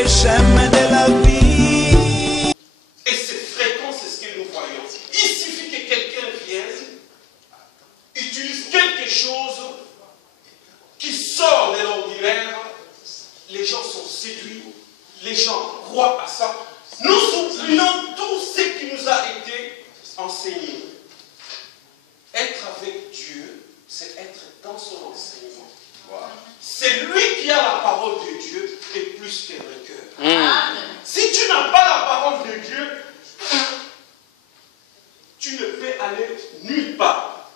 les chemins de la vie. Et c'est fréquent, c'est ce que nous voyons. Il suffit que quelqu'un vienne, utilise quelque chose qui sort de l'ordinaire, les gens sont séduits, les gens croient à ça. Nous oublions tout ce qui nous a été enseigné. Être avec Dieu, c'est être dans son enseignement. C'est lui qui a la parole de Dieu et plus que vainqueur. Si tu n'as pas la parole de Dieu, tu ne peux aller nulle part.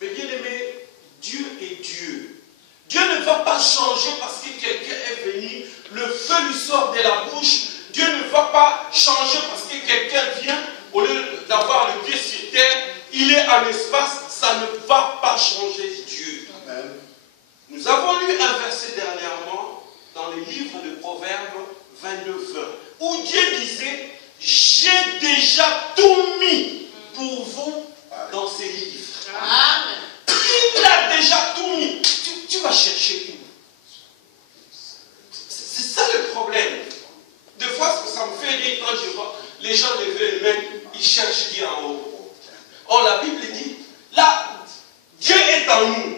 Mais bien aimé, Dieu est Dieu. Dieu ne va pas changer parce que quelqu'un est venu, le feu lui sort de la bouche. Dieu ne va pas changer parce que quelqu'un vient, au lieu d'avoir le pied sur terre, il est en espace, ça ne va pas changer Dieu. Amen. Nous avons lu un verset dernièrement dans le livre de Proverbes 22:20 où Dieu disait, j'ai déjà tout mis pour vous dans ces livres. Amen. Il a déjà tout mis. Tu vas chercher où? C'est ça le problème. Des fois, ça me fait rire quand je vois les gens lever les mains, ils cherchent Dieu en haut. Or, la Bible dit, là, Dieu est en nous.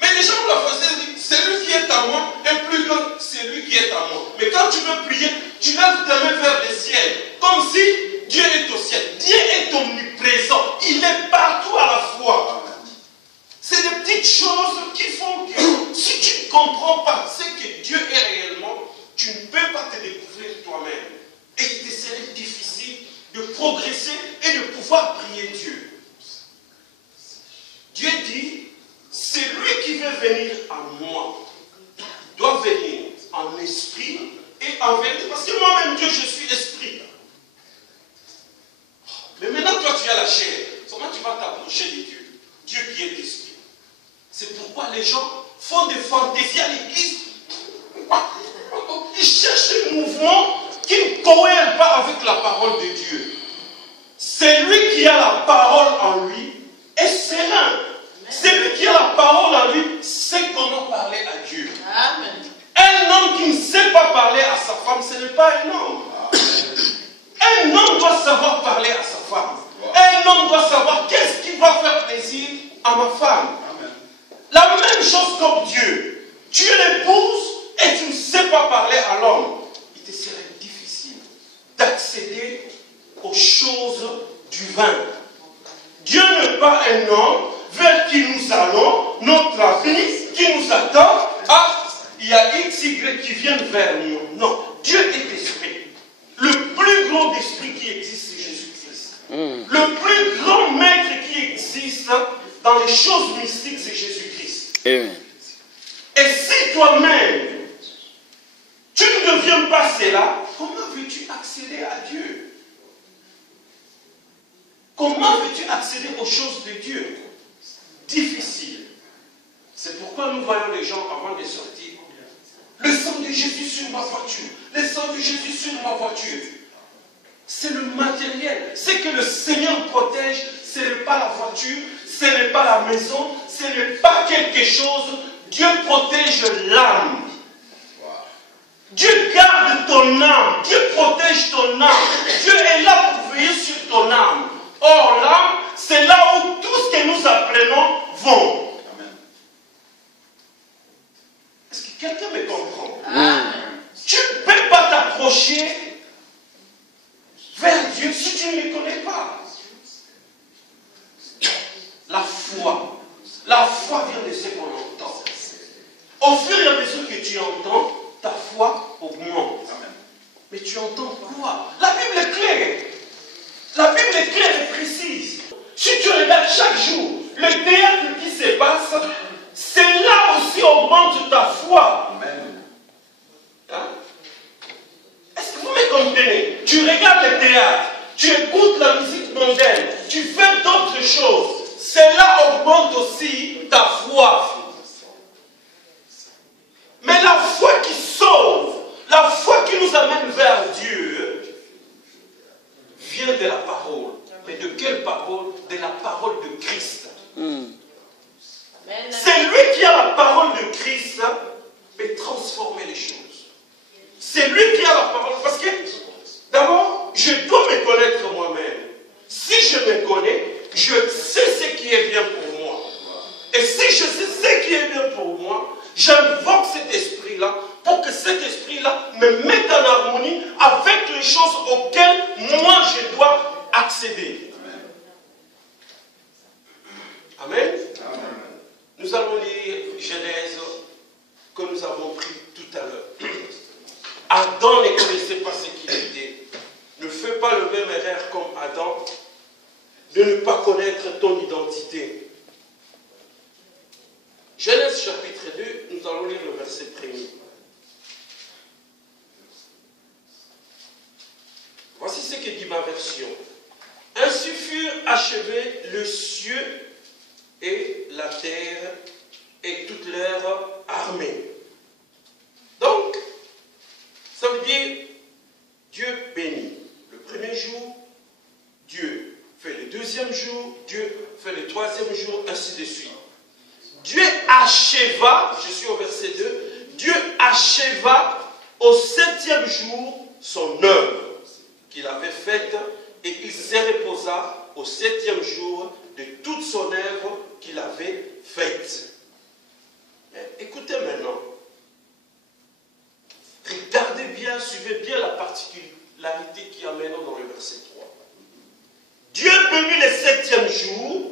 Mais les gens de la française disent, c'est lui qui est en moi, et plus grand, c'est lui qui est en moi. Mais quand tu veux prier, tu lèves tes mains vers le ciel, comme si Dieu est au ciel. Dieu est omniprésent, il est partout à la fois. C'est des petites choses qui font que si tu ne comprends pas ce que Dieu est réellement, tu ne peux pas te découvrir toi-même. Et il te serait difficile de progresser et de pouvoir prier Dieu. Dieu dit, c'est lui qui veut venir à moi. Doit venir en esprit et en vérité. Parce que moi-même, Dieu, je suis esprit. Mais maintenant, toi, tu as la chair. Comment tu vas t'approcher de Dieu? Dieu qui est esprit. C'est pourquoi les gens font des fantaisies à l'église. Ils cherchent un mouvement qui ne cohère pas avec la parole de Dieu. C'est lui qui a la parole en lui et serein. C'est lui qui a la parole en lui, sait comment parler à Dieu. Amen. Un homme qui ne sait pas parler à sa femme, ce n'est pas un homme. Un homme doit savoir parler à sa femme. Un homme doit savoir qu'est-ce qui va faire plaisir à ma femme. La même chose comme Dieu. Tu l'épouses et tu ne sais pas parler à l'homme. Il te serait difficile d'accéder aux choses du vin. Dieu n'est pas un homme vers qui nous allons, notre avenir qui nous attend. Ah, il y a X, Y qui viennent vers nous. Non, Dieu est esprit. Le plus grand esprit qui existe, c'est Jésus-Christ. Le plus grand maître qui existe dans les choses mystiques, c'est Jésus-Christ. Et si toi-même, tu ne deviens pas cela, comment veux-tu accéder à Dieu? Comment veux-tu accéder aux choses de Dieu? Difficile. C'est pourquoi nous voyons les gens avant de sortir. Le sang de Jésus sur ma voiture. Le sang de Jésus sur ma voiture. C'est le matériel. C'est que le Seigneur protège. Ce n'est pas la voiture. Ce n'est pas la maison. Ce n'est pas quelque chose. Dieu protège l'âme. Dieu garde ton âme. Dieu protège ton âme. Dieu est là pour veiller sur ton âme. Or, l'âme, c'est là où tout ce que nous apprenons vont. Est-ce que quelqu'un me comprend? Tu ne peux pas t'approcher vers Dieu si tu ne le connais pas. La foi. La foi vient de ce qu'on entend. Au fur et à mesure que tu entends, ta foi augmente. Mais tu entends quoi? La Bible est claire. La Bible est claire et précise. Si tu regardes chaque jour le théâtre qui se passe, cela aussi augmente ta foi. Hein? Est-ce que vous me comprenez? Tu regardes le théâtre, tu écoutes la musique mondaine, tu fais d'autres choses. Cela augmente aussi ta foi. Mais la foi qui sauve, la foi qui nous amène vers Dieu, vient de la parole. Mais de quelle parole? De la parole de Christ. C'est lui qui a la parole de Christ peut transformer les choses. C'est lui qui a la parole. Parce que, d'abord, je dois me connaître moi-même. Si je me connais, je sais ce qui est bien pour moi. Et si je sais ce qui est bien pour moi, j'invoque cet esprit-là pour que cet esprit-là me mette en harmonie avec les choses auxquelles moi je dois accéder. Amen. Amen. Nous allons lire Genèse que nous avons pris tout à l'heure. Adam ne connaissait pas ce qu'il était. Ne fais pas le même erreur comme Adam de ne pas connaître ton identité. Genèse chapitre 2, nous allons lire le verset 1er. Voici ce que dit ma version. Ainsi furent achevés le cieux et la terre et toute leur armée. Donc, ça veut dire Dieu bénit. Le premier jour, Dieu fait le deuxième jour, Dieu fait le troisième jour, ainsi de suite. Dieu acheva, je suis au verset 2, Dieu acheva au septième jour son œuvre qu'il avait faite et il se reposa au septième jour de toute son œuvre qu'il avait faite. Mais écoutez maintenant, regardez bien, suivez bien la particularité qui a maintenant dans le verset 3. Dieu bénit le septième jour,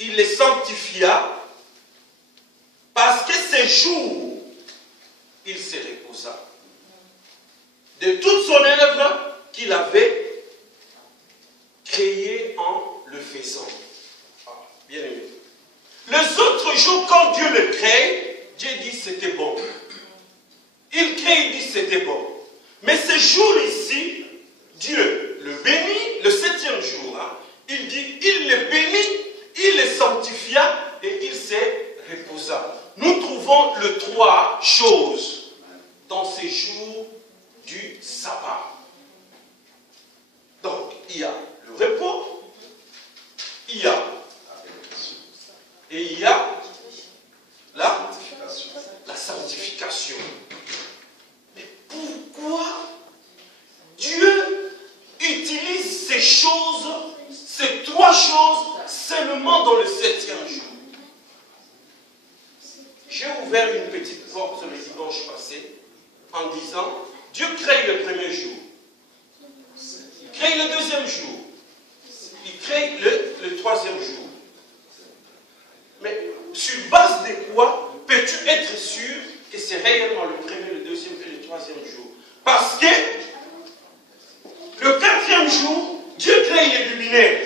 il les sanctifia, parce que ce jour, il se reposa de toute son œuvre qu'il avait créée en le faisant. Bien aimé. Les autres jours, quand Dieu le crée, Dieu dit c'était bon. Il crée, il dit c'était bon. Mais ce jour ici, Dieu le bénit, le septième jour, il dit, il le bénit, il le sanctifia et il se reposa. Nous trouvons les trois choses dans ces jours du sabbat. Donc, il y a le repos, il y a et il y a la sanctification. Mais pourquoi Dieu utilise ces choses, ces trois choses, seulement dans le septième jour? J'ai ouvert une petite porte le dimanche passé en disant, Dieu crée le premier jour, il crée le deuxième jour, il crée le troisième jour. Mais sur base de quoi peux-tu être sûr que c'est réellement le premier, le deuxième et le troisième jour? Parce que le quatrième jour, Dieu crée les luminaires.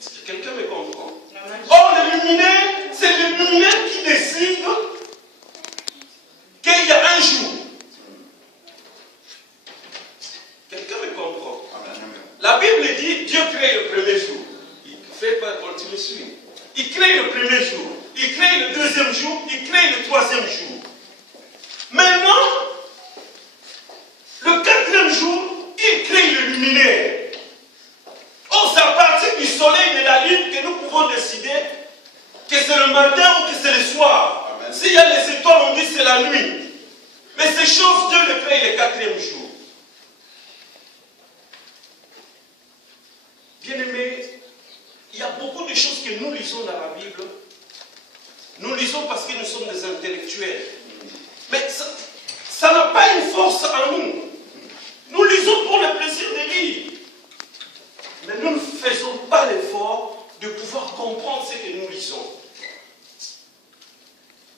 Est-ce que quelqu'un me comprend? Or, les luminaires, c'est les luminaires qui décident qu'il y a un jour. Quelqu'un me comprend? La Bible dit, Dieu crée le premier jour. Il ne fait pas continuer suivre. Il crée le premier jour. Il crée le deuxième jour. Il crée le troisième jour. Maintenant, le quatrième jour, il crée le luminaire. Or, c'est à partir du soleil et de la lune que nous pouvons décider que c'est le matin ou que c'est le soir. S'il y a les étoiles, on dit c'est la nuit. Mais ces choses, Dieu le crée le quatrième jour. Bien-aimés, il y a beaucoup de choses que nous lisons dans la Bible. Nous lisons parce que nous sommes des intellectuels. Mais ça n'a pas une force en nous. Nous lisons pour le plaisir de lire. Mais nous ne faisons pas l'effort de pouvoir comprendre ce que nous lisons.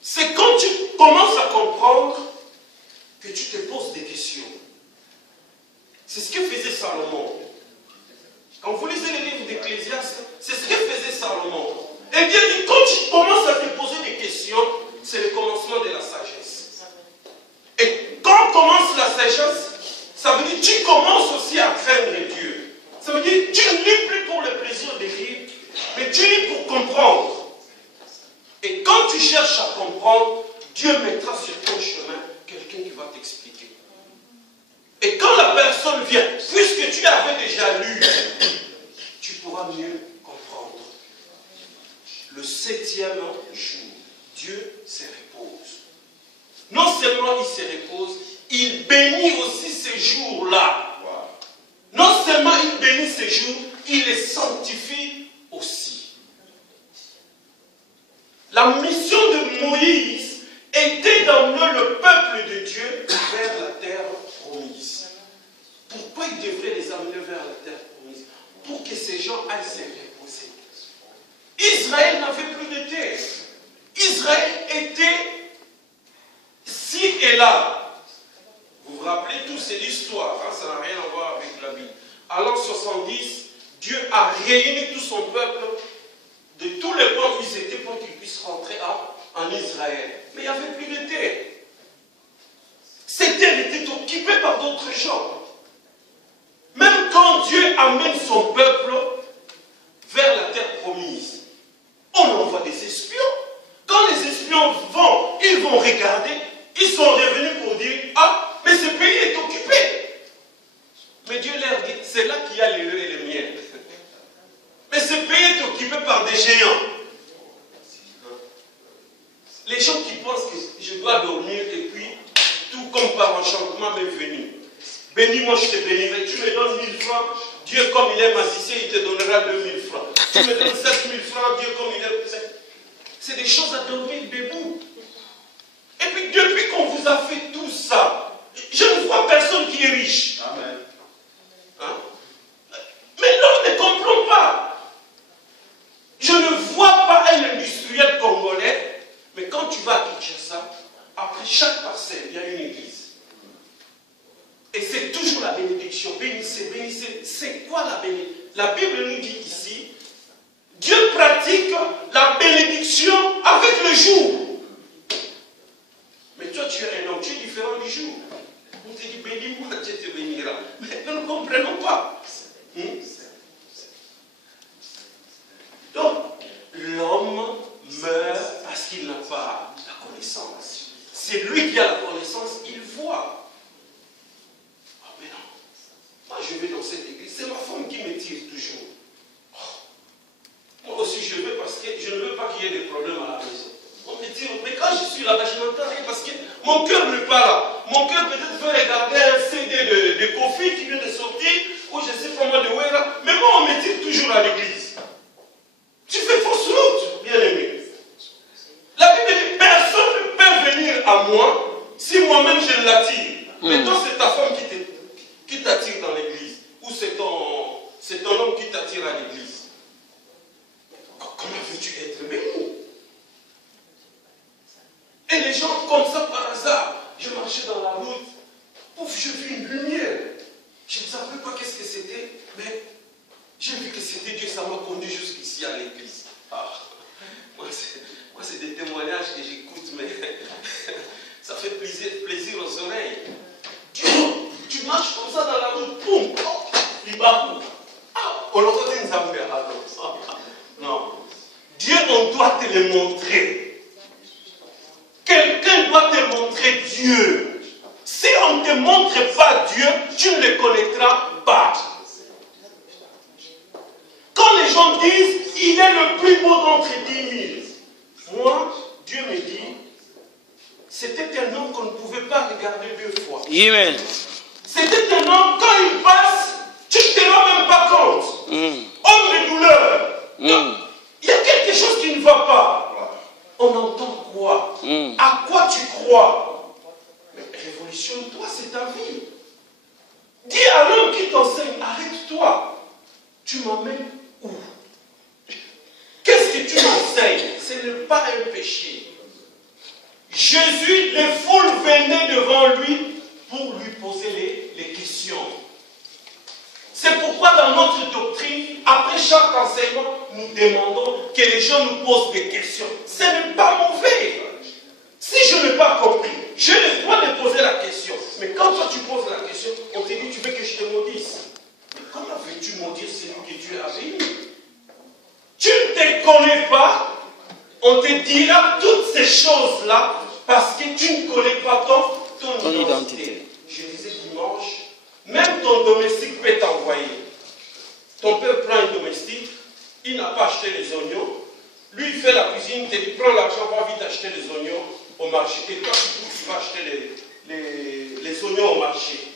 C'est quand tu commences à comprendre que tu te poses des questions. C'est ce que faisait Salomon. Quand vous lisez les livres d'Ecclésiaste, c'est ce que faisait Salomon. Et Dieu dit, quand tu commences à te poser des questions, c'est le commencement de la sagesse. Et quand commence la sagesse, ça veut dire que tu commences aussi à craindre Dieu. Ça veut dire que tu ne lis plus pour le plaisir de lire, mais tu lis pour comprendre. Et quand tu cherches à comprendre, Dieu mettra sur ton chemin quelqu'un qui va t'expliquer. Et quand la personne vient, puisque tu avais déjà lu, tu pourras mieux comprendre. Le septième jour, Dieu se il se repose, il bénit aussi ces jours-là. Non seulement il bénit ces jours, il les sanctifie aussi. La mission de Moïse était d'emmener le peuple de Dieu vers la terre promise. Pourquoi il devrait les amener vers la terre promise? Pour que ces gens aillent se reposer. Israël n'avait plus de terre. Israël était ci et là. Vous vous rappelez tout, c'est l'histoire, hein, ça n'a rien à voir avec la Bible. À l'an 70, Dieu a réuni tout son peuple de tous les points où ils étaient pour qu'ils puissent rentrer en Israël. Mais il n'y avait plus de terre. Ces terres étaient occupées par d'autres gens. Même quand Dieu amène son peuple vers la terre promise, on envoie des espions. Quand les espions vont, ils vont regarder, ils sont revenus pour dire, ah, mais ce pays est occupé. Mais Dieu leur dit, c'est là qu'il y a les lait et les miel. Mais ce pays est occupé par des géants. Les gens qui pensent que je dois dormir et puis, tout comme par enchantement m'est venu. Bénis-moi, je te bénirai. Tu me donnes 1000 francs, Dieu comme il est magicien, il te donnera 2000 francs. Tu me donnes 7000 francs, Dieu comme il est... C'est des choses à dormir debout. Et puis depuis qu'on vous a fait tout ça, je ne vois personne qui est riche. Amen. Hein? Mais l'homme ne comprend pas. Je ne vois pas un industriel congolais, mais quand tu vas à Kinshasa, après chaque parcelle, il y a une église. Et c'est toujours la bénédiction. Bénissez, bénissez. C'est quoi la bénédiction? La Bible nous dit ici, Dieu pratique la bénédiction avec le jour. Mais toi, tu es un homme, tu es différent du jour. On te dit, bénis-moi, Dieu te bénira. Mais nous ne comprenons pas. Donc, l'homme meurt parce qu'il n'a pas la connaissance. C'est lui qui a la connaissance, il voit. Ah, mais non. Moi, je vais dans cette église. C'est ma femme qui me tire toujours. Moi aussi, je veux parce que je ne veux pas qu'il y ait des problèmes à la maison. On me tire, mais quand je suis là-bas, je n'entends rien parce que mon cœur n'est pas là. Mon cœur peut-être veut regarder un CD de Kofi qui vient de sortir, ou je sais pas moi de Wera, mais moi, on me tire toujours à l'église. Tu fais fausse route, bien aimé. La Bible dit, personne ne peut venir à moi si moi-même je l'attire. Mais toi, c'est ta femme qui t'attire dans l'église, ou c'est ton homme qui t'attire à l'église. Comment veux-tu être béni? Et les gens, comme ça par hasard, je marchais dans la route, pouf, je vis une lumière. Je ne savais pas qu'est-ce que c'était, mais j'ai vu que c'était Dieu, ça m'a conduit jusqu'ici à l'église. Ah, moi, c'est des témoignages que j'écoute, mais ça fait plaisir aux oreilles. Dieu, tu marches comme ça dans la route, poum, il bat. Ah, on l'entend une zambé. Non. Dieu, on doit te le montrer. Quelqu'un doit te montrer Dieu. Si on ne te montre pas Dieu, tu ne le connaîtras pas. Quand les gens disent, il est le plus beau d'entre 10 000. Moi, Dieu me dit, c'était un homme qu'on ne pouvait pas regarder 2 fois. Amen. C'était un homme, quand il passe, tu ne te rends même pas compte. Homme de douleur. Il y a quelque chose qui ne va pas. On entend quoi? À quoi tu crois? Mais révolutionne-toi, c'est ta vie. Dis à l'homme qui t'enseigne, arrête-toi. Tu m'emmènes où? Qu'est-ce que tu m'enseignes? Ce n'est pas un péché. Jésus, les foules venaient devant lui pour lui poser les questions. C'est pourquoi dans notre doctrine, après chaque enseignement, nous demandons que les gens nous posent des questions. Ce n'est pas mauvais. Si je n'ai pas compris, j'ai le droit de poser la question. Mais quand toi tu poses la question, on te dit, tu veux que je te maudisse. Mais comment veux-tu maudire celui que Dieu a béni? Tu ne te connais pas, on te dira toutes ces choses-là parce que tu ne connais pas ton identité. Je disais dimanche, même ton domestique peut t'envoyer. Ton père prend un domestique, il n'a pas acheté les oignons, lui il fait la cuisine, il te dit prends l'argent, va vite acheter les oignons au marché. Et toi tu vas acheter les oignons au marché.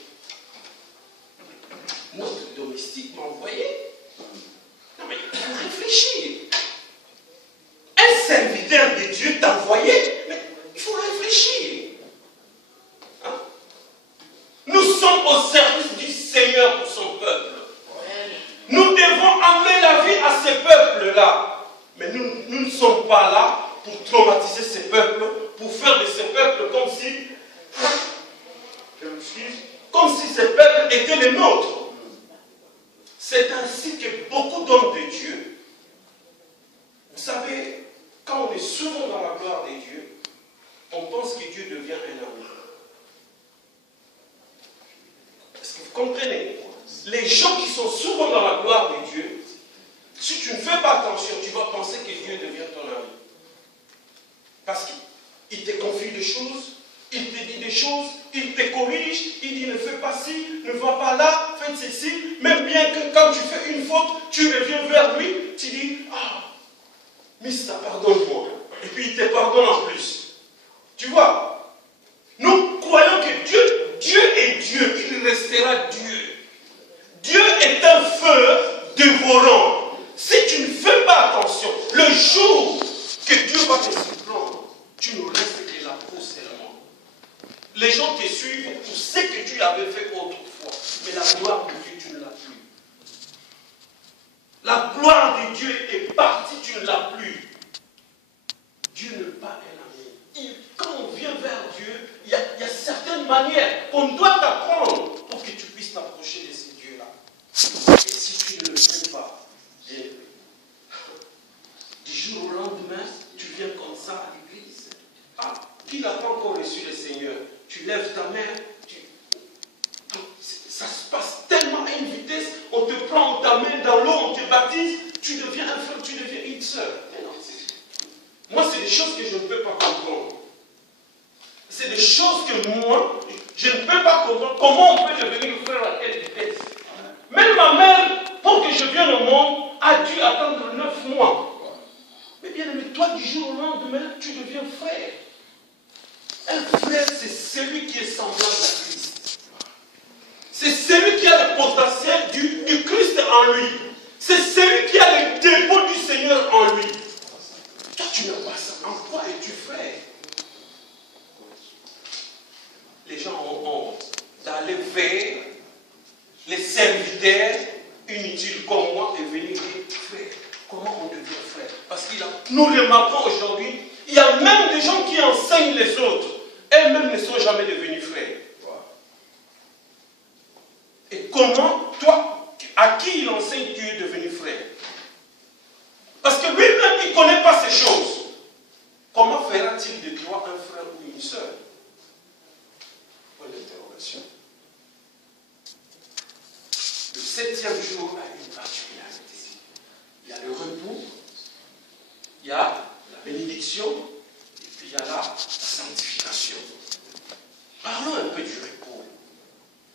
Notre domestique m'a envoyé. Non mais il faut réfléchir. Un serviteur de Dieu t'a envoyé, mais il faut réfléchir. Hein? Nous sommes au service du Seigneur pour son peuple. Nous devons amener la vie à ces peuples-là. Mais nous ne sommes pas là pour traumatiser ces peuples, pour faire de ces peuples comme si, ces peuples étaient les nôtres. C'est ainsi que beaucoup d'hommes de Dieu, vous savez, quand on est souvent dans la gloire de Dieu, on pense que Dieu devient un ami. Est-ce que vous comprenez? Les gens qui sont souvent dans la gloire de Dieu, si tu ne fais pas attention, tu vas penser que Dieu devient ton ami. Parce qu'il te confie des choses, il te dit des choses, il te corrige, il dit ne fais pas ci, ne va pas là, fais ceci. Même bien que quand tu fais une faute, tu reviens vers lui, tu dis ah, Mister, pardonne-moi. Et puis il te pardonne en plus. Tu vois, nous croyons que Dieu est Dieu, il restera Dieu. Dieu est un feu dévorant. Si tu ne fais pas attention, le jour que Dieu va te surprendre, tu ne restes que la peau seulement. Les gens te suivent pour ce que tu avais fait autrefois. Mais la gloire de Dieu, tu ne l'as plus. La gloire de Dieu est partie, tu ne l'as plus. Dieu n'est pas un ami. Quand on vient vers Dieu, il y a certaines manières qu'on doit t'apprendre pour que tu puisses t'approcher de ces dieux-là. Et si tu ne le fais pas, du jour au lendemain, tu viens comme ça à l'église. Ah, qui n'a pas encore reçu le Seigneur? Tu lèves ta main, ça se passe tellement à une vitesse, on te prend ta main dans l'eau, on te baptise, tu deviens un frère, tu deviens une sœur. Moi, c'est des choses que je ne peux pas comprendre. C'est des choses que moi, je ne peux pas comprendre. Comment on peut devenir frère à quelle vitesse? Même ma mère, pour que je vienne au monde, a dû attendre 9 mois. Mais bien aimé, toi, du jour au lendemain, tu deviens frère. Un frère, c'est celui qui est semblable à Christ. C'est celui qui a le potentiel du Christ en lui. C'est celui qui a le dépôt du Seigneur en lui. Toi, tu n'as pas ça. En quoi es-tu frère? Les gens ont honte d'aller vers les serviteurs inutiles comme moi et venir dire frère. Comment on devient frère? Parce que nous remarquons aujourd'hui, il y a même des gens qui enseignent les autres. Elles-mêmes ne sont jamais devenus frères. Et comment, toi, à qui il enseigne, tu es devenu frère? Parce que lui-même, il ne connaît pas ces choses. Comment fera-t-il de toi un frère ou une sœur? Bonne interrogation. Le 7e jour a une particularité. Il y a le repos, il y a la bénédiction, et puis il y a la sanctification. Parlons un peu du repos.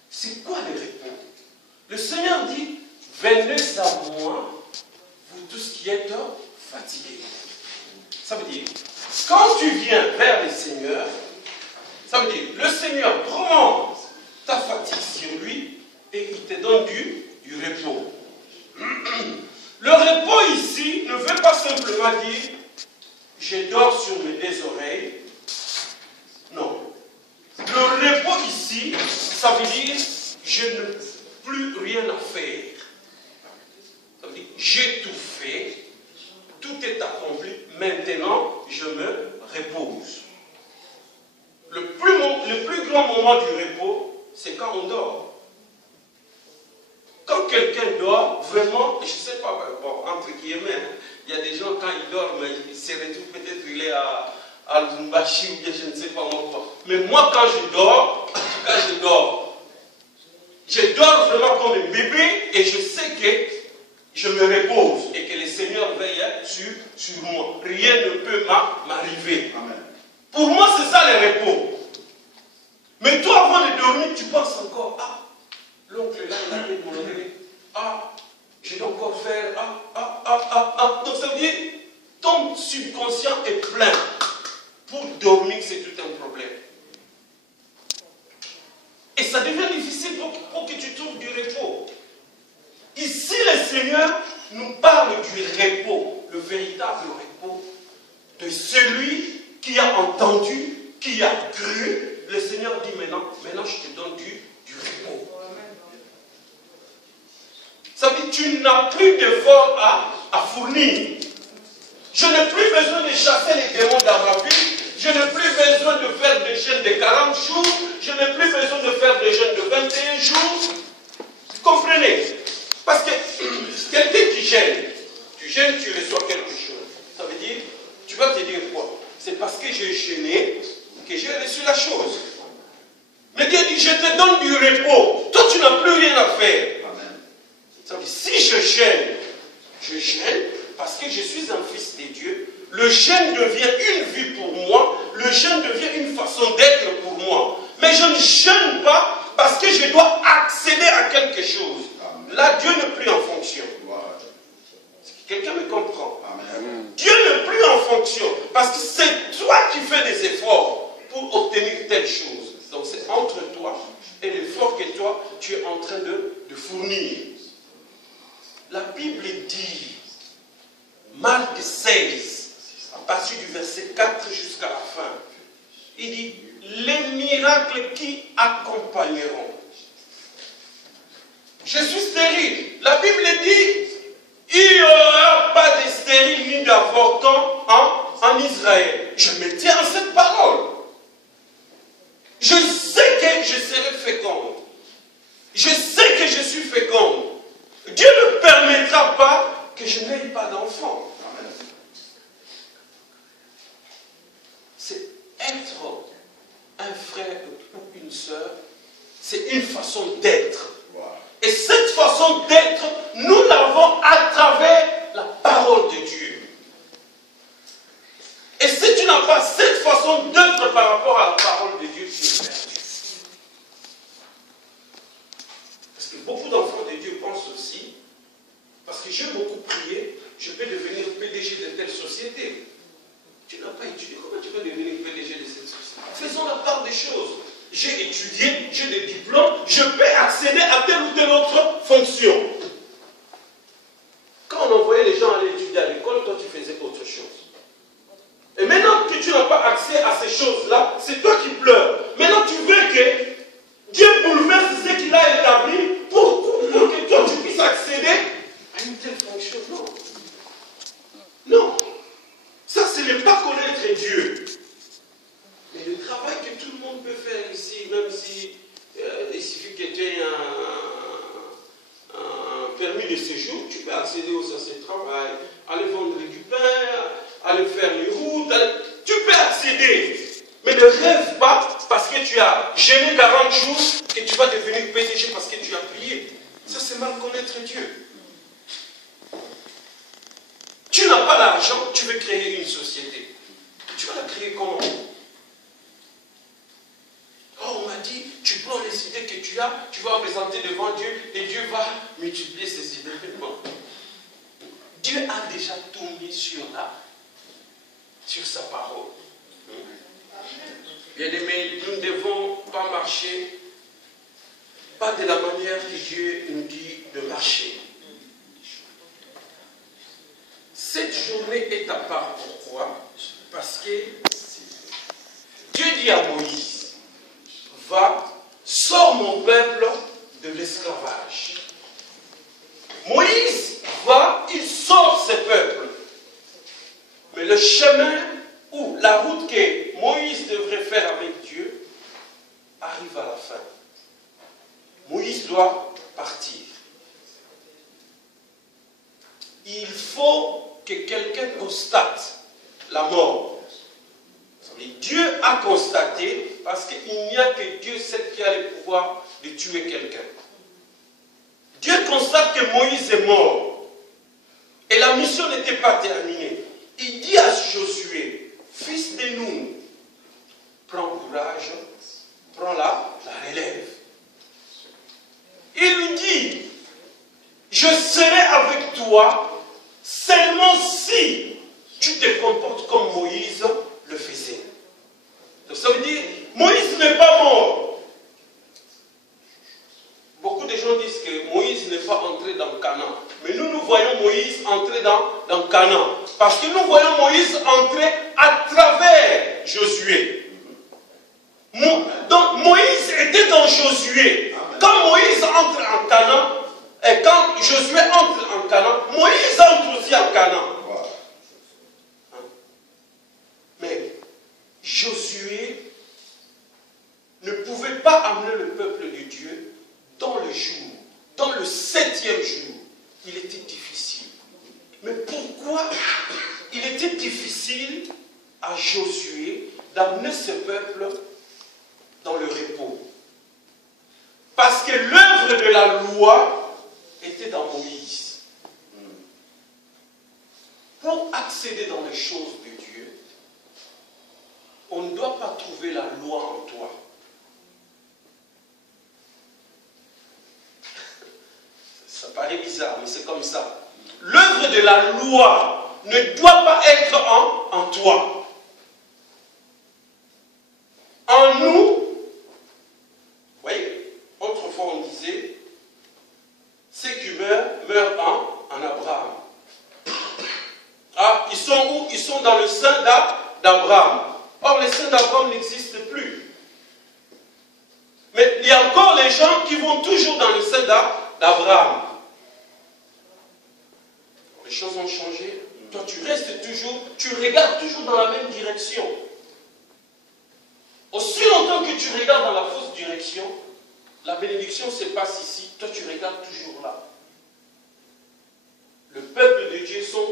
C'est quoi le repos? Le Seigneur dit, venez à moi, vous tous qui êtes fatigués. Ça veut dire, quand tu viens vers le Seigneur, ça veut dire, le Seigneur prend ta fatigue sur lui et il te donne du repos. Le repos ici ne veut pas simplement dire je dors sur mes 2 oreilles. Non. Le repos ici, ça veut dire je n'ai plus rien à faire. Ça veut dire j'ai tout fait, tout est accompli, maintenant je me repose. Le plus grand moment du repos, c'est quand on dort. Quand quelqu'un dort, vraiment, je ne sais pas, bon, entre guillemets, il y a des gens quand ils dorment, ils se retrouvent peut-être il est à Lubumbashi ou bien je ne sais pas moi quoi. Mais moi quand je dors, en tout cas je dors. Je dors vraiment comme un bébé et je sais que je me repose et que le Seigneur veille sur moi. Rien ne peut m'arriver. Pour moi c'est ça le repos. Mais toi avant de dormir, tu penses encore, ah, l'oncle là, il a demandé, ah, je dois encore faire, Donc ça veut dire, ton subconscient est plein. Pour dormir, c'est tout un problème. ici pour que tu trouves du repos. Ici, le Seigneur nous parle du repos, le véritable repos de celui qui a entendu, qui a cru. Le Seigneur dit maintenant je te donne du repos. Ça veut dire que tu n'as plus d'effort à fournir. Je n'ai plus besoin de chasser les démons dans ma vie. Je n'ai plus besoin de faire des jeûnes de 40 jours. Je n'ai plus besoin de faire des jeûnes de 21 jours. Vous comprenez? Parce que quelqu'un qui gêne, tu gênes, tu reçois quelque chose. Ça veut dire, tu vas te dire quoi? C'est parce que j'ai gêné que j'ai reçu la chose. Mais Dieu dit, je te donne du repos. Toi, tu n'as plus rien à faire. Ça veut dire, si je gêne parce que je suis un fils de Dieu. Le jeûne devient une vie pour moi. Le jeûne devient une façon d'être pour moi. Mais je ne jeûne pas parce que je dois accéder à quelque chose. Là, Dieu n'est plus en fonction. Quelqu'un me comprend? Amen. Dieu n'est plus en fonction. Parce que c'est toi qui fais des efforts pour obtenir telle chose. Donc c'est entre toi et l'effort que toi, tu es en train de fournir. La Bible dit, Marc 16, à partir du verset 4 jusqu'à la fin, il dit, les miracles qui accompagneront. Je suis stérile. La Bible dit, il n'y aura pas de stérile ni d'avortant en Israël. Je me tiens à cette parole. Je sais que je serai féconde. Je sais que je suis féconde. Dieu ne permettra pas que je n'aie pas d'enfant. C'est être un frère ou une sœur, c'est une façon d'être. Et cette façon d'être, nous l'avons à travers la parole de Dieu. Et si tu n'as pas cette façon d'être par rapport à la parole de Dieu, tu es perdu. Parce que beaucoup d'enfants de Dieu pensent aussi, parce que j'ai beaucoup prié, je peux devenir PDG de telle société. Tu n'as pas étudié, comment tu peux devenir PDG de cette société? Faisons la part des choses. J'ai étudié, j'ai des diplômes, je peux accéder à telle ou telle autre fonction. Quand on envoyait les gens aller étudier à l'école, toi tu faisais autre chose. Et maintenant que tu n'as pas accès à ces choses-là, c'est toi qui pleures. Maintenant tu veux que Dieu bouleverse ce qu'il a établi pour que toi tu puisses accéder à une telle fonction. Non. Non. Ça, ce n'est pas connaître Dieu. Mais le travail que tout le monde peut faire ici, même si il suffit que tu aies un permis de séjour, tu peux accéder au sens de travail, aller vendre du pain, aller faire les routes, tu peux accéder. Mais ne rêve pas parce que tu as jeûné 40 jours que tu vas devenir PDG parce que tu as prié. Ça, c'est mal connaître Dieu. Tu n'as pas l'argent, tu veux créer une société. Tu vas la créer comment? Oh, on m'a dit, tu prends les idées que tu as, tu vas présenter devant Dieu et Dieu va multiplier ces idées. Bon. Dieu a déjà tout mis sur sa parole. Bien-aimés, nous ne devons pas marcher, pas de la manière que Dieu nous dit de marcher. Cette journée est à part. Pourquoi? Parce que Dieu dit à Moïse, va, sors mon peuple de l'esclavage. Moïse va, il sort ce peuple. Mais le chemin ou la route que Moïse devrait faire avec Dieu arrive à la fin. Moïse doit partir. Il faut que quelqu'un constate la mort. Dieu a constaté, parce qu'il n'y a que Dieu seul qui a le pouvoir de tuer quelqu'un. Dieu constate que Moïse est mort. Et la mission n'était pas terminée. Il dit à Josué, fils de Nun, prends courage, prends la relève. Il lui dit, je serai avec toi seulement si tu te comportes comme Moïse le faisait. Donc ça veut dire, Moïse n'est pas mort. Canaan. Parce que nous voyons Moïse entrer à travers Josué. Donc Moïse était dans Josué. Quand Moïse entre en Canaan, et quand Josué entre en Canaan, Moïse entre aussi en Canaan. Mais Josué ne pouvait pas amener le peuple de Dieu dans le jour, dans le 7e jour. Il était difficile. Mais pourquoi il était difficile à Josué d'amener ce peuple dans le repos? Parce que l'œuvre de la loi était dans Moïse. Pour accéder dans les choses de Dieu, on ne doit pas trouver la loi en toi. Ça paraît bizarre, mais c'est comme ça. L'œuvre de la loi ne doit pas être en toi. En nous, vous voyez, autrefois on disait, ceux qui meurent en Abraham. Ah, ils sont où? Ils sont dans le sein d'Abraham. Or, le sein d'Abraham n'existe plus. Mais il y a encore les gens qui vont toujours dans le sein d'Abraham. Les choses ont changé. Toi, tu restes toujours, tu regardes toujours dans la même direction. Aussi longtemps que tu regardes dans la fausse direction, la bénédiction se passe ici, toi tu regardes toujours là. Le peuple de Dieu sont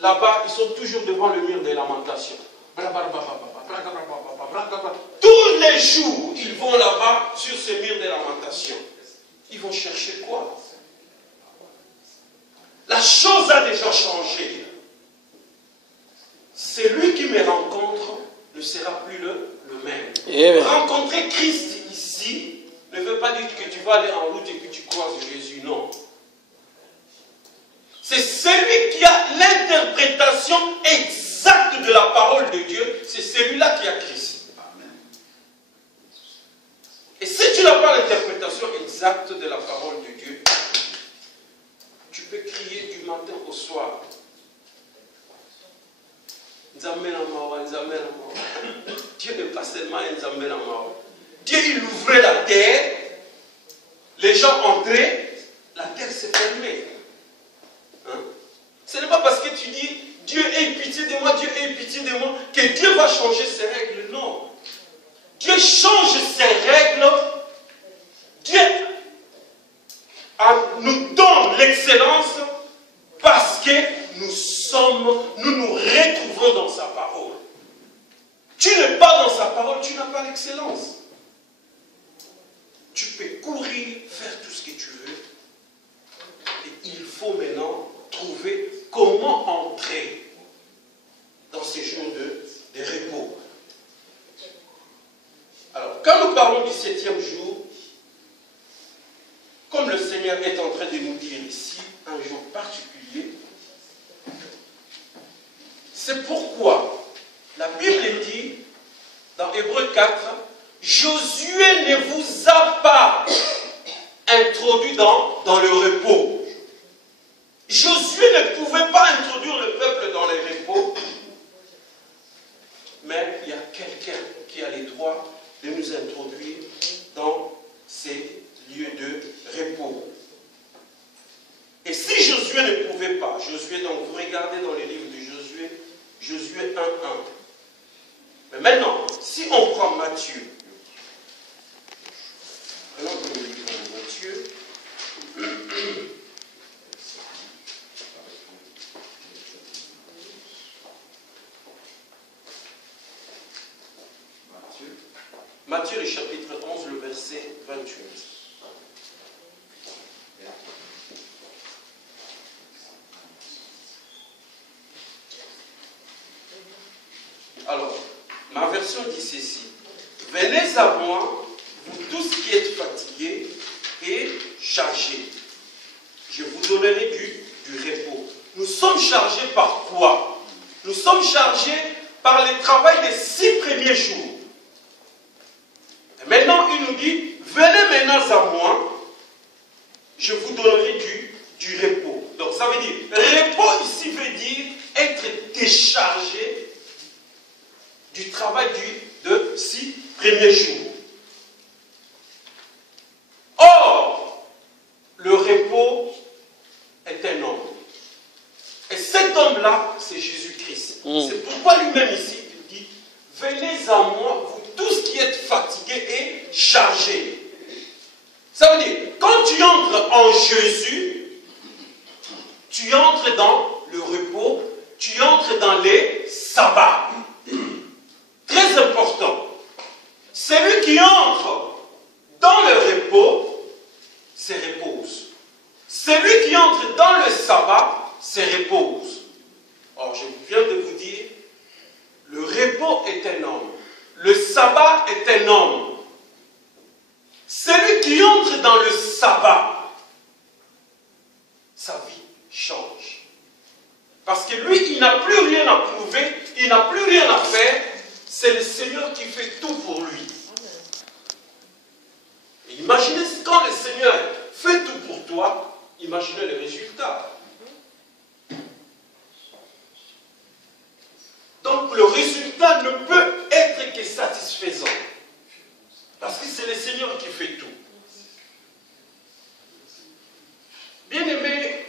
là-bas, ils sont toujours devant le mur des lamentations. Tous les jours, ils vont là-bas sur ce mur des lamentations. Ils vont chercher quoi? La chose a déjà changé. Celui qui me rencontre ne sera plus le même. Rencontrer Christ ici ne veut pas dire que tu vas aller en route et que tu croises Jésus, non. C'est celui qui a l'interprétation exacte de la parole de Dieu, c'est celui-là qui a Christ. Et si tu n'as pas l'interprétation exacte de la parole de Dieu, tu peux crier du matin au soir. Dieu n'est pas seulement un Nzambe na mawa. Dieu, il ouvrait la terre, les gens entraient, la terre s'est fermée. Hein? Ce n'est pas parce que tu dis Dieu ait pitié de moi, Dieu ait pitié de moi, que Dieu va changer ses règles. Non. Dieu change ses règles. Dieu nous donne l'excellence parce que nous nous retrouvons dans sa parole. Tu n'es pas dans sa parole, tu n'as pas l'excellence. Tu peux courir, faire tout ce que tu veux. Et il faut maintenant trouver comment entrer dans ces jours de repos. Alors, quand nous parlons du 7e jour, comme le Seigneur est en train de nous dire ici, un jour particulier, c'est pourquoi la Bible dit, dans Hébreux 4, Josué ne vous a pas introduit dans le repos. Josué ne pouvait pas introduire le peuple dans le repos, mais il y a quelqu'un qui a les droits de nous introduire dans ces lieux de repos. Et si Josué ne pouvait pas, Josué, donc vous regardez dans les livres de Josué, Josué 1:1. Mais maintenant, si on prend Matthieu, prenons le livre de Matthieu, Matthieu, le chapitre 11, le verset 28. Alors, ma version dit ceci. Venez à moi, vous tous qui êtes fatigués et chargés. Je vous donnerai du repos. Nous sommes chargés par quoi? Nous sommes chargés par le travail des 6 premiers jours. Et maintenant, il nous dit, venez maintenant à moi, je vous donnerai du repos. Donc ça veut dire, repos ici veut dire déchargé du travail de 6 premiers jours. Or, le repos est un homme. Et cet homme-là, c'est Jésus-Christ. C'est pourquoi lui-même ici, il dit, venez à moi, vous tous qui êtes fatigués et chargés. Ça veut dire, quand tu entres en Jésus, tu entres dans le repos, tu entres dans les sabbats. Très important. Celui qui entre dans le repos, se repose. Celui qui entre dans le sabbat, se repose. Or, je viens de vous dire, le repos est un homme. Le sabbat est un homme. Celui qui entre dans le sabbat, sa vie change. Parce que lui, il n'a plus rien à prouver, il n'a plus rien à faire. C'est le Seigneur qui fait tout pour lui. Et imaginez quand le Seigneur fait tout pour toi, imaginez le résultat. Donc le résultat ne peut être que satisfaisant. Parce que c'est le Seigneur qui fait tout. Bien aimé,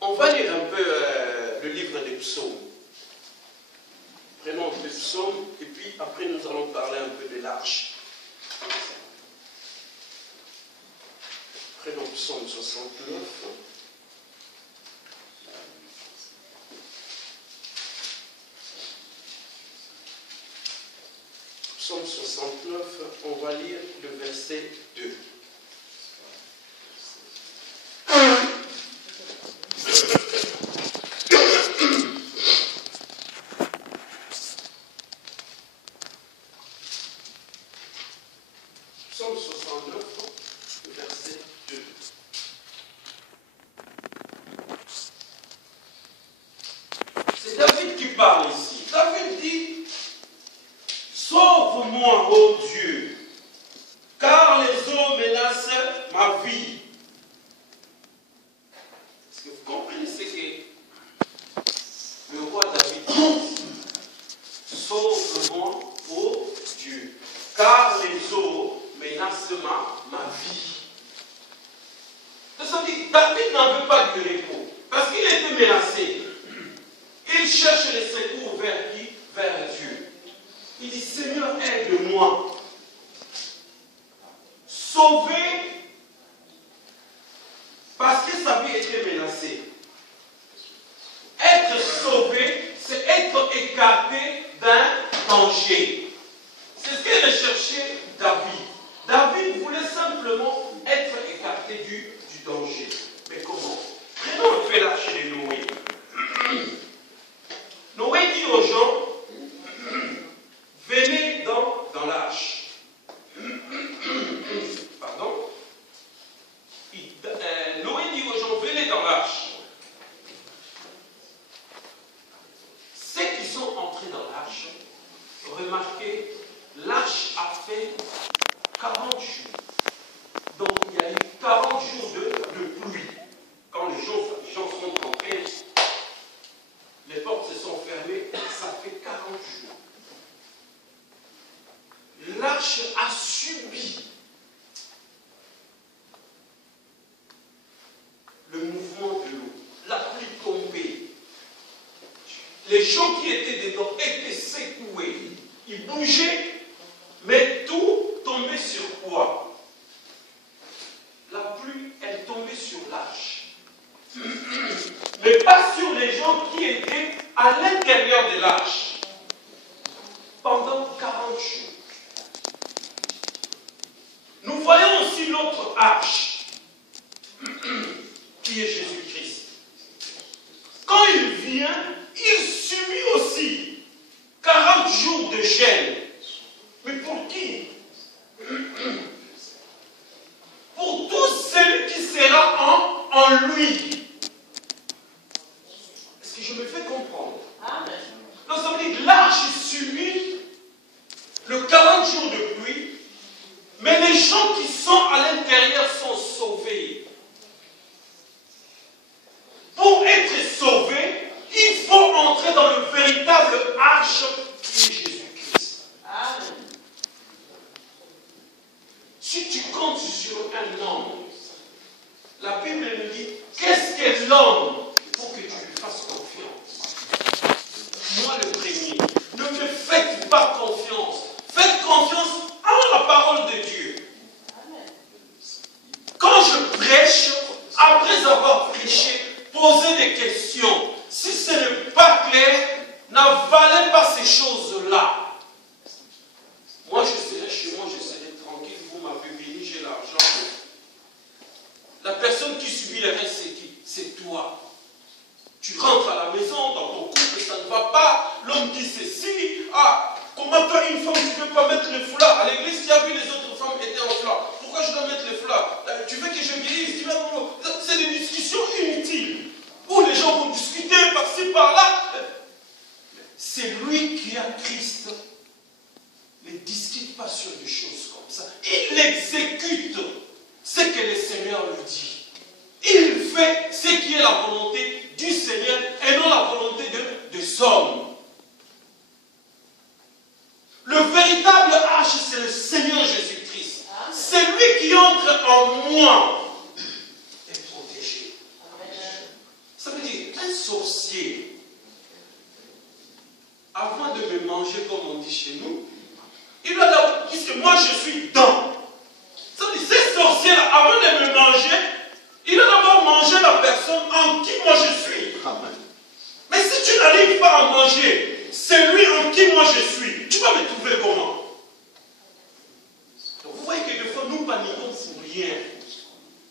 on va lire un peu le livre des psaumes. Prenons le psaume et puis après nous allons parler un peu de l'arche. Prenons le psaume 69. Psaume 69, on va lire le verset 2. Psaume 69, verset 2. C'est David qui parle ici. David dit, sauve-moi, ô Dieu, car les eaux menacent ma vie. Est-ce que vous comprenez ce que le roi David dit? Sauve-moi, ô Dieu, car les eaux menacent ma vie. Ça dit, David n'en veut pas du repos, parce qu'il était menacé. Il cherche les secours vers qui? Vers Dieu. Il dit, Seigneur, aide-moi. Sauver, parce que sa vie était menacée. Être sauvé, c'est être écarté d'un danger. C'est ce que recherchait David. David voulait simplement être écarté du danger. Mais comment? Prenons un peu l'arche de Noé. Noé dit aux gens, venez dans l'arche. Pardon. Noé dit aux gens, venez dans l'arche. Ceux qui sont entrés dans l'arche, remarquez, l'arche a fait 40 jours. Donc il y a eu 40 jours de pluie. Quand les gens sont entrés, les portes se sont fermées, ça fait 40 jours. L'arche a subi le mouvement de l'eau, la pluie tombée. Les gens qui étaient dedans étaient secoués. Ils bougeaient, mais tout tombait sur quoi? La pluie, elle tombait sur l'arche. Mais pas sur les gens qui étaient à l'intérieur de l'arche. Pendant 40 jours. Nous voyons aussi l'autre arche, qui est Jésus-Christ. Quand il vient, il subit aussi 40 jours de gêne. Mais pour qui? Pour tout celui qui sera en lui. Est-ce que je me fais comprendre? Donc ça veut dire que l'arche subit le 40 jours de pluie, mais les gens qui sont à l'intérieur sont sauvés. Pour être sauvé, il faut entrer dans le véritable arche qui est Jésus-Christ. Si tu comptes sur un homme, la Bible nous dit, qu'est-ce que l'homme pour que tu lui fasses confiance? Moi le premier, ne me faites pas confiance. Faites confiance en la parole de Dieu. Quand je prêche, après avoir prêché, posez des questions. Si ce n'est pas clair, n'avalez pas ces choses-là. Moi, je serai chez moi, je serai tranquille. Vous m'avez béni, j'ai l'argent. La personne qui subit le reste, c'est qui? C'est toi. Tu rentres à la maison, dans ton couple, ça ne va pas. L'homme dit ceci. Ah, comment toi, une femme, tu ne peux pas mettre le foulard? À l'église, il y a vu les autres femmes étaient en foulard. Pourquoi je dois mettre le foulard? Tu veux que je guérisse? C'est des discussions inutiles. Où les gens vont discuter par-ci, par-là. C'est lui qui a Christ. Ne discute pas sur des choses comme ça. Il exécute ce que le Seigneur lui dit. Il fait ce qui est la volonté du Seigneur et non la volonté des hommes. Le véritable arche, c'est le Seigneur Jésus-Christ. C'est lui qui entre en moi et protégé. Ça veut dire, un sorcier, avant de me manger, comme on dit chez nous, il doit d'abord, puisque moi je suis dans. Ça veut dire, ces sorciers-là, avant de me manger, il doit d'abord manger la personne en qui moi je suis. Amen. Mais si tu n'arrives pas à manger celui en qui moi je suis, tu vas me trouver comment? Donc vous voyez que des fois nous paniquons pour rien.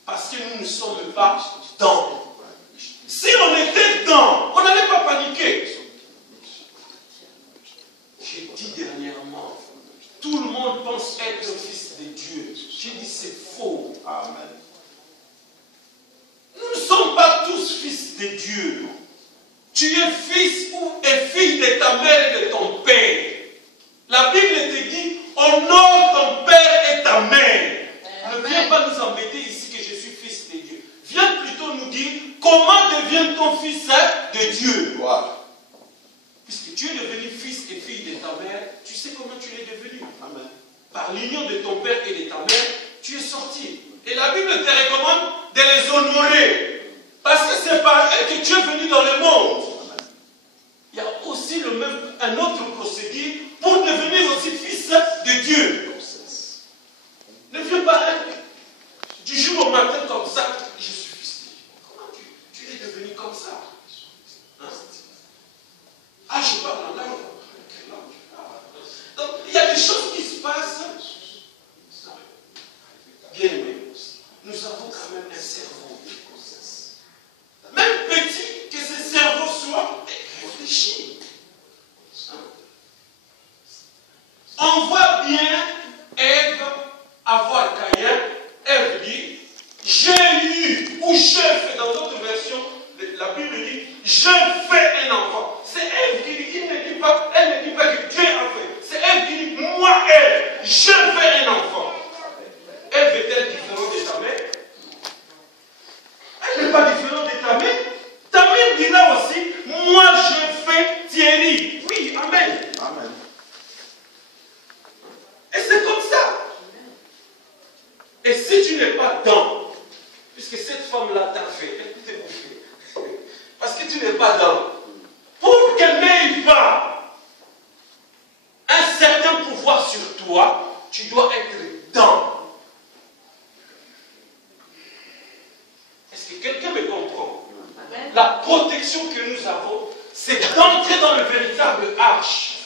Parce que nous ne sommes pas dans. Si on était dans, on n'allait pas paniquer. J'ai dit dernièrement, tout le monde pense être le fils de Dieu. J'ai dit c'est faux. Amen. Nous ne sommes pas tous fils de Dieu. Tu es fils et fille de ta mère et de ton père. La Bible te dit, honore ton père et ta mère. Ne viens pas nous embêter ici que je suis fils de Dieu. Viens plutôt nous dire, comment devient-on fils de Dieu? Voilà. Puisque tu es devenu fils et fille de ta mère, tu sais comment tu l'es devenu. Amen. Par l'union de ton père et de ta mère, tu es sorti. Et la Bible te recommande de les honorer. Parce que c'est par eux que tu es venu dans le monde. Il y a aussi un autre procédé pour devenir aussi fils de Dieu. Ne viens pas du jour au matin comme ça. Je suis fils de Dieu. Comment tu es devenu comme ça? Hein? Ah, je parle en langue. Donc, il y a des choses qui se passent. Bien aimé, nous avons quand même un cerveau. Même petit que ce cerveau soit, réfléchis. On voit bien Ève avoir Caïn. Ève dit, j'ai eu, ou j'ai fait, dans d'autres versions, la Bible dit, je fais un enfant. C'est Ève qui dit, elle ne dit pas que Dieu a fait. C'est Ève qui dit, moi, Ève, je fais un enfant. Ève est-elle différente de ta mère? Elle n'est pas différente de ta mère. Ta mère dira aussi, moi je fais Thierry. Oui, amen. Amen. Et c'est comme ça. Et si tu n'es pas dans, puisque cette femme-là t'a fait, écoutez-vous, parce que tu n'es pas dans, pour qu'elle n'ait pas un certain pouvoir sur toi, tu dois être dans. Est-ce que quelqu'un me comprend? Amen. La protection que nous avons, c'est d'entrer dans le véritable arche.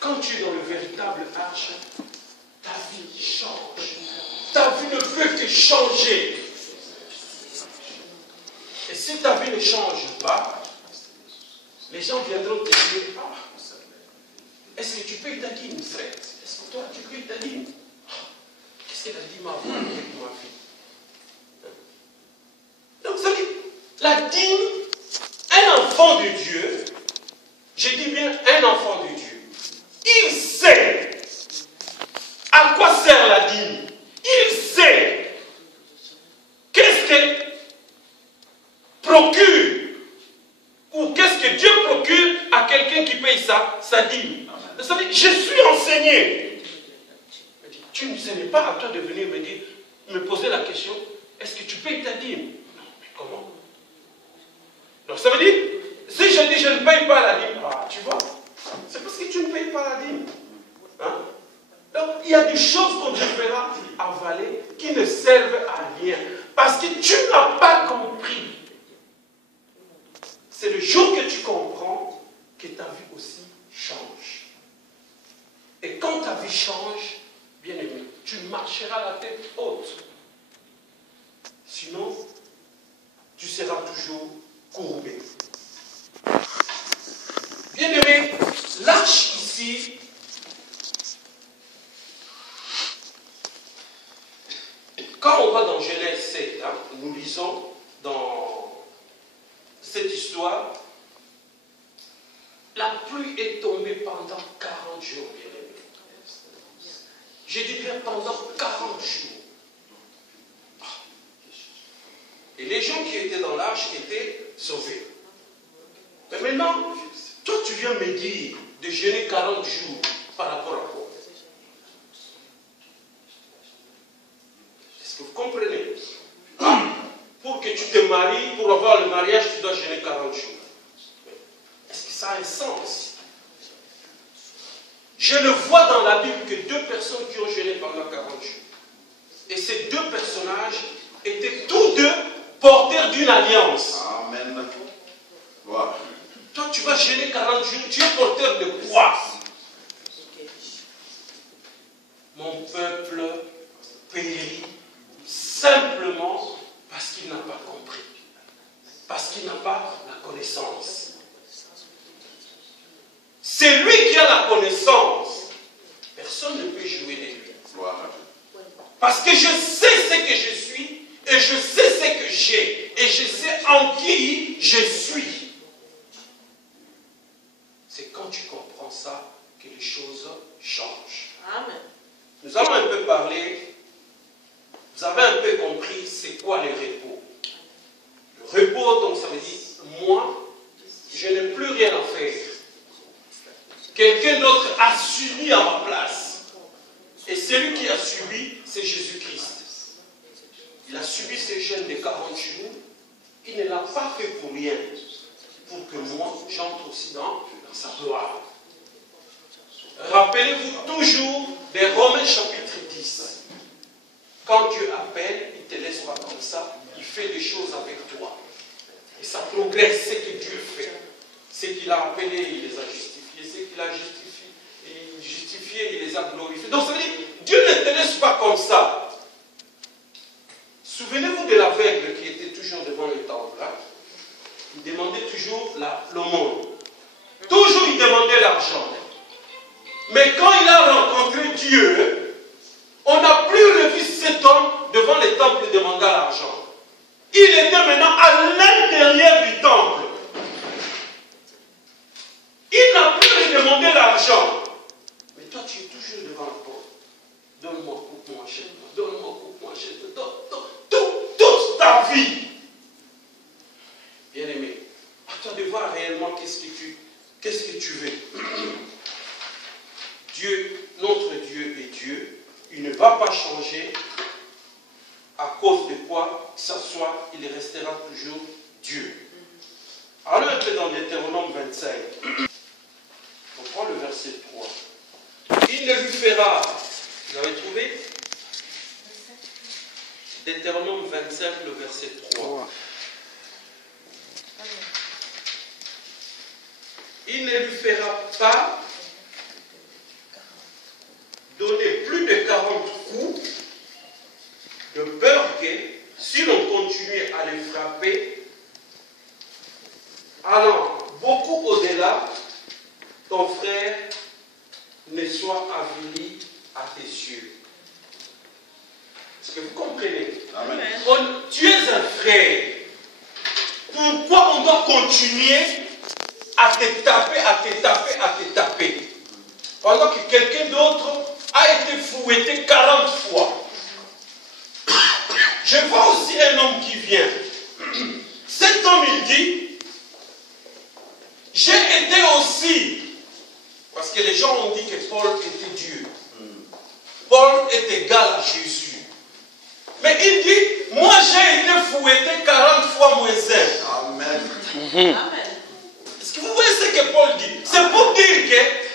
Quand tu es dans le véritable arche, ta vie change. Ta vie ne peut que changer. Et si ta vie ne change pas, les gens viendront te dire, ah, est-ce que tu payes ta dîme, frère? Est-ce que toi, tu payes ta dîme? Qu'est-ce que la dîme a à voir avec ma vie? Donc, ça dit, la dîme, un enfant de Dieu, je dis bien un enfant de Dieu, il sait à quoi sert la dîme. Il sait qu'est-ce qu'elle procure sa dîme. Vous savez, je suis enseigné. Ce n'est pas à toi de venir me dire, me poser la question, est-ce que tu payes ta dîme? Non, mais comment? Donc ça veut dire, si je dis je ne paye pas la dîme, ah, tu vois, c'est parce que tu ne payes pas la dîme. Hein? Donc il y a des choses qu'on devra avaler qui ne servent à rien. Parce que tu n'as pas compris. C'est le jour que tu comprends que ta vie aussi change. Et quand ta vie change, bien aimé, tu marcheras la tête haute. Sinon, tu seras toujours courbé. Bien aimé, l'arche ici, quand on va dans Genèse 7, hein, nous lisons dans cette histoire, la pluie est tombée pendant 40 jours, bien aimé. J'ai dit bien pendant 40 jours. Et les gens qui étaient dans l'arche étaient sauvés. Mais maintenant, toi tu viens me dire de jeûner 40 jours par rapport à quoi? Est-ce que vous comprenez? Pour que tu te maries, pour avoir le mariage, tu dois jeûner 40 jours. Est-ce que ça a un sens? Je le vois dans la Bible que deux personnes qui ont jeûné pendant 40 jours. Et ces deux personnages étaient tous deux porteurs d'une alliance. Amen. Voilà. Toi, tu vas jeûner 40 jours, tu es porteur de quoi? Mon peuple périt simplement parce qu'il n'a pas compris. Parce qu'il n'a pas la connaissance. C'est lui qui a la connaissance. Personne ne peut jouer de lui. Voilà. Parce que je sais ce que je suis et je sais ce que j'ai et je sais en qui je suis. C'est quand tu comprends ça que les choses changent. Amen. Nous allons un peu parler, vous avez un peu compris c'est quoi le repos. Le repos, donc ça veut dire, moi, je n'ai plus rien à faire. Quelqu'un d'autre a subi à ma place. Et celui qui a subi, c'est Jésus-Christ. Il a subi ce jeûne de 40 jours. Il ne l'a pas fait pour rien. Pour que moi, j'entre aussi dans sa gloire. Rappelez-vous toujours des Romains chapitre 10. Quand Dieu appelle, il ne te laisse pas comme ça. Il fait des choses avec toi. Et ça progresse ce que Dieu fait. Ce qu'il a appelé, il les a justifiés. Ce qu'il a justifié, il les a glorifiés. Donc ça veut dire, Dieu ne te laisse pas comme ça. Souvenez-vous de l'aveugle qui était toujours devant le temple. Hein? Il demandait toujours l'aumône. Toujours il demandait l'argent. Mais quand il a rencontré Dieu, on n'a plus revu cet homme devant le temple demander l'argent. Il était maintenant à l'intérieur du temple. Il n'a plus demandé l'argent. Mais toi, tu es toujours devant la porte. Donne-moi, coupe-moi, achète-moi. Donne-moi, coupe-moi, achète-moi. Toute ta vie. Bien-aimé, à toi de voir réellement qu'est-ce que tu veux. Dieu, notre Dieu est Dieu. Il ne va pas changer à cause de quoi que ce soit, il restera toujours Dieu. Allons un peu dans Deutéronome 25. On prend le verset 3. Il ne lui fera, vous avez trouvé? Deutéronome 25, le verset 3. Il ne lui fera pas donner plus de 40 coups, de peur que, si l'on continuait à les frapper, allant beaucoup au-delà, ton frère ne soit avili à tes yeux. Est-ce que vous comprenez? Amen. Tu es un frère. Pourquoi on doit continuer à te taper, à te taper, à te taper? Pendant que quelqu'un d'autre a été fouetté 40 fois. Je vois aussi un homme qui vient. Cet homme, il dit, j'ai été aussi. gens ont dit que Paul était Dieu. Paul est égal à Jésus. Mais il dit, moi j'ai été fouetté 40 fois moins 1. Amen. Est-ce que vous voyez ce que Paul dit? C'est pour dire que